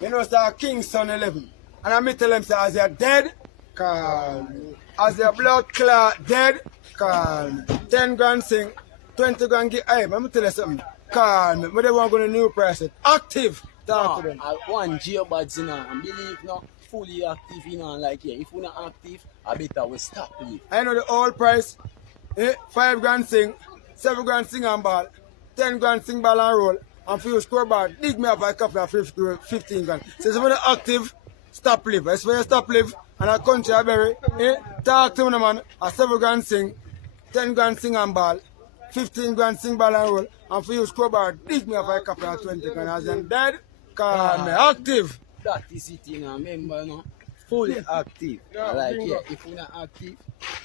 You know, sir, Kingston 11. And I tell them, say, as you're dead, call me. As your blood clot dead, call me. 10 grand sing, 20 grand get hype. I'm tell you something. Call me. But they want to go to new price. Active. Talk to them. I want geobuds, you know, and believe not fully active, you know, like yeah, if we're not active, I better we stop it. I know the old price. 5 grand sing, 7 grand sing and ball, 10 grand sing ball and roll. And for you scoreboard, dig me up a couple of 15 grand. So if you're active, stop live. I swear stop live and a country I bury. Talk to me man, a 7 grand sing, 10 grand sing and ball, 15 grand sing ball and roll. And for you scoreboard, dig me up a couple of 20 grand. As I'm dead, call me active. That is it, you know, remember, you know, fully active. Like yeah, if we're not active,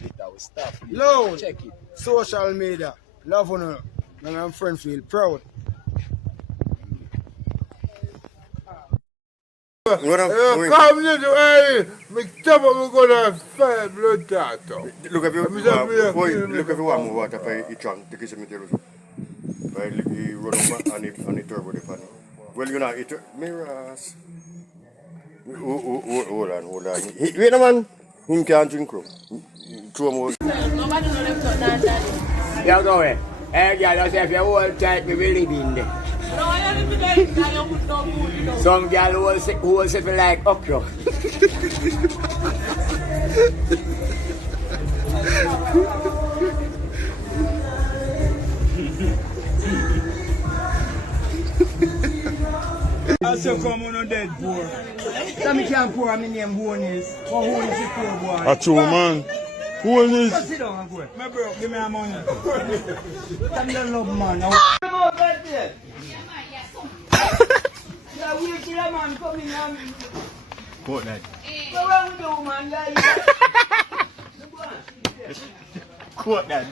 better we stop it. Low. Check it. Social media. Love one. And I'm friend feel proud. Come little hey, me chop up me go to fire blood tattoo. Look if you want more water for each one, take some materials. But he run over and he turbo the pan. Well, you know, it mirrors. Hold on. Wait a man. Him can't drink rum. Throw more. You go away. Hey, girl, you say if you hold tight, we will live in there. No, I don't even like that. You put no food, you know. Some girl who will say like okra. I still come on dead poor. Tell me can't pour, I mean name Honis. Or Honis is poor boy. A true man. Who is? Just sit down and go. My bro, give me a money. Tell me you love man. Now. Yeah, we kill a man coming here. What that? What wrong with you man? Quote that.